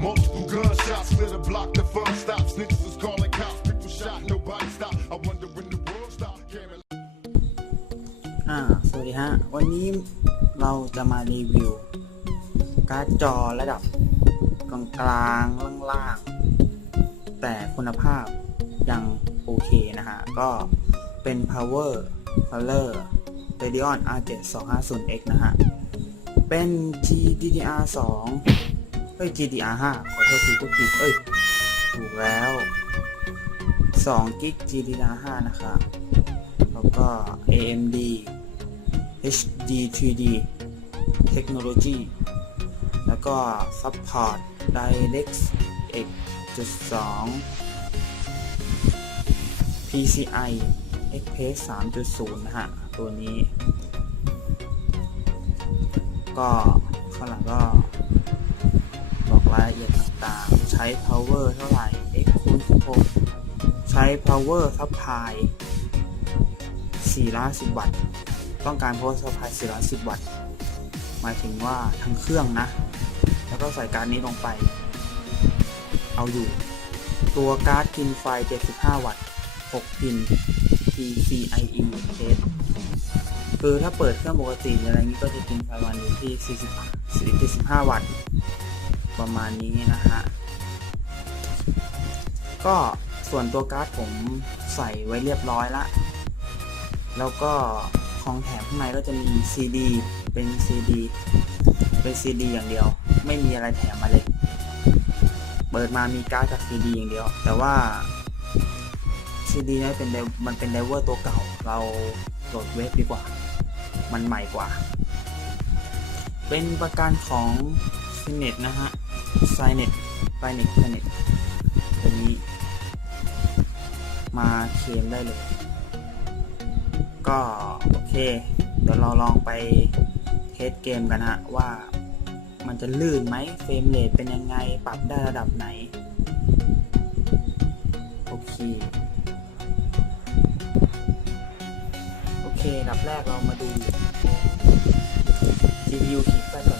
Multiple gunshots, split a block, the fun stops. Niggas was calling cops, people shot, nobody stopped. I wonder when the world stopped. อ่าสวัสดีฮะ วันนี้เราจะมารีวิว การ์ดจอระดับกลางกลางๆล่างๆแต่คุณภาพยังโอเคนะฮะ ก็เป็น Power Color Radeon R7 250X นะฮะ เป็น GDDR 2 อ้ย GDR 5ขอโทษทีพูดผิดเอ้ย ถูกแล้ว2 g b GDDR 5นะครับ แล้วก็ AMD HD 3D Technology แล้วก็ Support DirectX 2 PCI Express 3.0 นะฮะ ตัวนี้ ก็ข้างหลังก็ รายละเอียดต่างๆ ใช้ power เท่าไหร่ x คูณ16 ใช้ power supply 410 วัตต์ ต้องการ power supply 410 วัตต์ หมายถึงว่าทั้งเครื่องนะ แล้วก็ใส่การดนี้ลงไป เอาอยู่ ตัวการ์ดกินไฟ 75 วัตต์ 6 พิน PCIe เทสคือถ้าเปิดเครื่องปกติอะไรนี้ก็จะกินไฟวันอยู่ที่ 40 45 วัตต์ ประมาณนี้นะฮะ ก็ส่วนตัวการ์ดผมใส่ไว้เรียบร้อยละ แล้วก็ของแถมข้างในก็จะมี CD เป็น CD เป็น CD อย่างเดียว ไม่มีอะไรแถมมาเลย เปิดมามีการ์ดกับ CD อย่างเดียว แต่ว่า CD นี่เป็นมันเป็นไดเวอร์ตัวเก่า เราโหลดเวฟดีกว่า มันใหม่กว่า เป็นประกันของ s y n e t นะฮะ s y n e t s y n e t s y n e t ตัวนี้ มาเคลมได้เลย ก็โอเค เดี๋ยวเราลองไปเทสเกมกันฮะ ว่ามันจะลื่นไหมเฟรมเรทเป็นยังไง ปรับได้ระดับไหน โอเค โอเคดับแรกเรามาดู CPU คลิปไปก่อน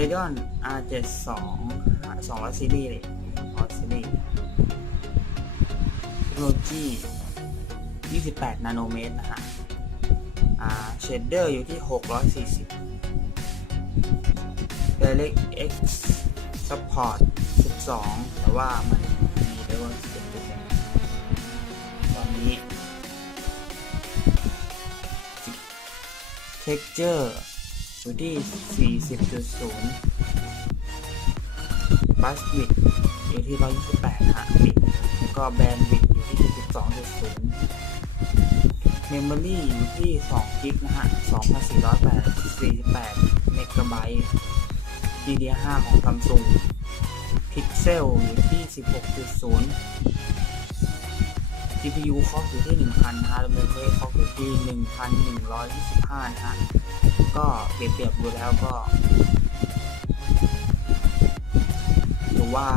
เลยฮะ Radeon R7 2 200ซีรีส์เลย200ซีรีส์เทคโนโลยี28 นาโนเมตรนะฮะอ่าเชดเดอร์อยู่ที่ 640 DirectX Support 12 แต่ว่ามันมีได้ว่า10%ตอนนี้ Texture อยู่ที่ 40.0 Bus Width อยู่ที่ 128ฮะ Bit แล้วก็แบนด์วิตอยู่ที่ 12.0 Memory อยู่ที่2กิกนะฮะ 2,448 เมกะไบต์ DDR5 ของ Samsung Pixel อยู่ที่ 16.0 GPU คล็อกอยู่ที่ 1,000นะฮะ Memory คล็อกอยู่ที่ 1,125 นะฮะ ก็เปรียบๆดูแล้วก็ถือว่า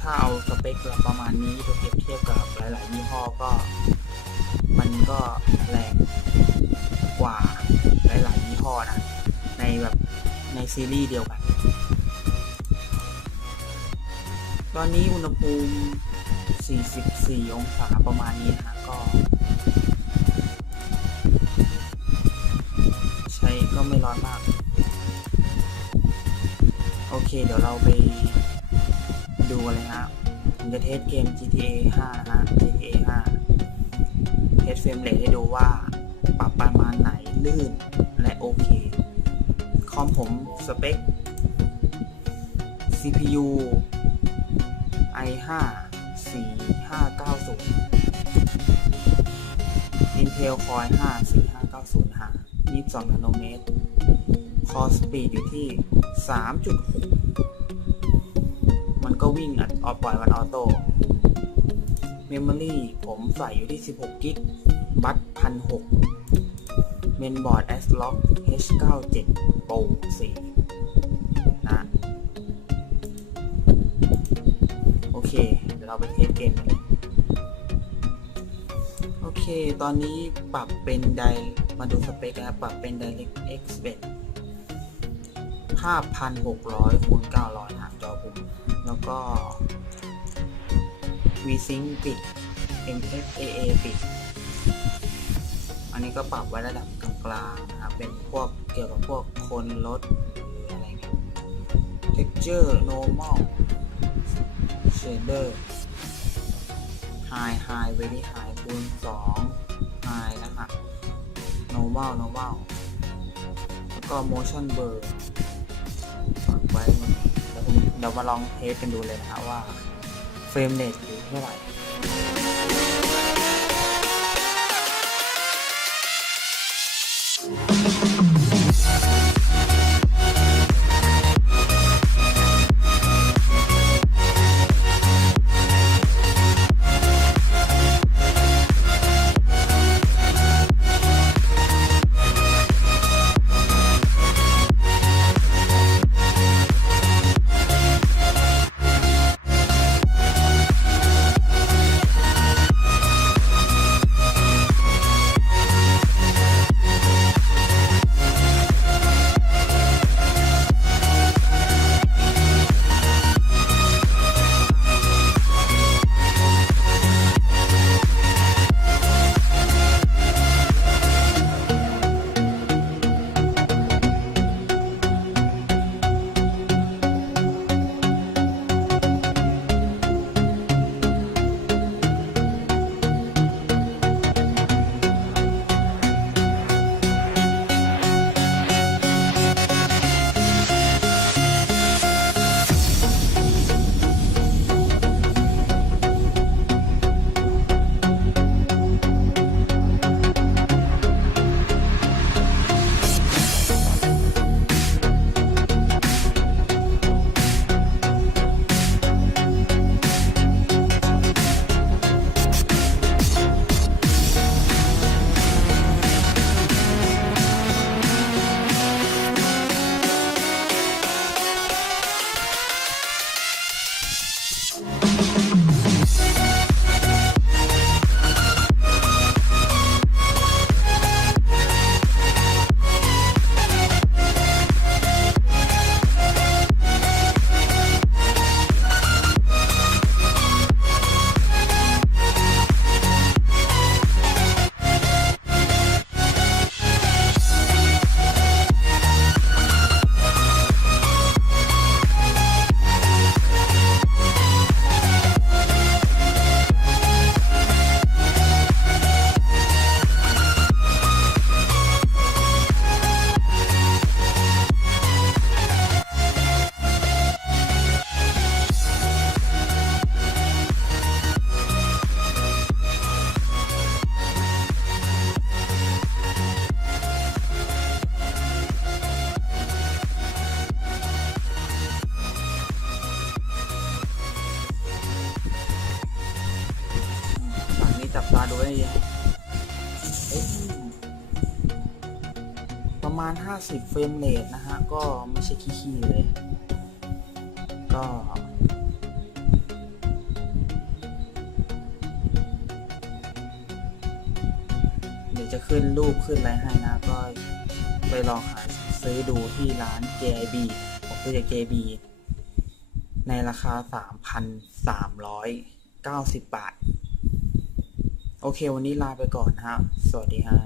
ถ้าเอาสเปคประมาณนี้ไปเปรียบเทียบกับหลายๆยี่ห้อก็ มันก็แรงกว่าหลายๆยี่ห้อนะ ในแบบในซีรีส์เดียวกัน ตอนนี้อุณหภูมิ 44องศาประมาณนี้นะก็ ใช้ก็ไม่ร้อนมาก โอเค เดี๋ยวเราไปดูกันเลยฮะผมจะเทสเกม GTA 5 นะฮะ GTA 5 เทสเฟรมเรทให้ดูว่าปรับประมาณไหนลื่นและโอเค คอมผมสเปค CPU i5 4590 Intel Core 5 4590นะฮะ22นาโนเมตร Core Speed อยู่ที่ 3.6 มันก็วิ่งอัดออปล่อยมันออโต้ Memory ผมใส่อยู่ที่ 16กิกบัตพันหกเมนบอร์ด ASRock H97 Pro 4 เราไปเทสเกมกันเลยโอเค ตอนนี้ปรับเป็นไดมาดูสเปคนะครับปรับเป็น DirectX 11ภาพ1600คูณ900หางจอผมแล้วก็ VSync ปิด MFAA ปิด อันนี้ก็ปรับไว้ระดับกลางๆนะครับ เป็นพวกเกี่ยวกับพวกคนรถอะไรเงี้ย texture normal shader high high very high คูณ2 high นะคะ normal normal แล้วก็ motion blur ปรับไว้เดี๋ยวผมเดี๋ยวมาลองเทสกันดูเลยนะฮะว่า เฟรมเรทอยู่เท่าไหร่ มาณ 50 เฟรมเรทนะฮะ ก็ไม่ใช่ขี้ๆเลย ก็ เดี๋ยวจะขึ้นรูปขึ้นอะไรให้นะ ก็ไปลองหาซื้อดูที่ร้าน JIB ผมซื้อจาก JB ในราคา 3,390 บาท โอเค วันนี้ลาไปก่อนนะครับ สวัสดีฮะ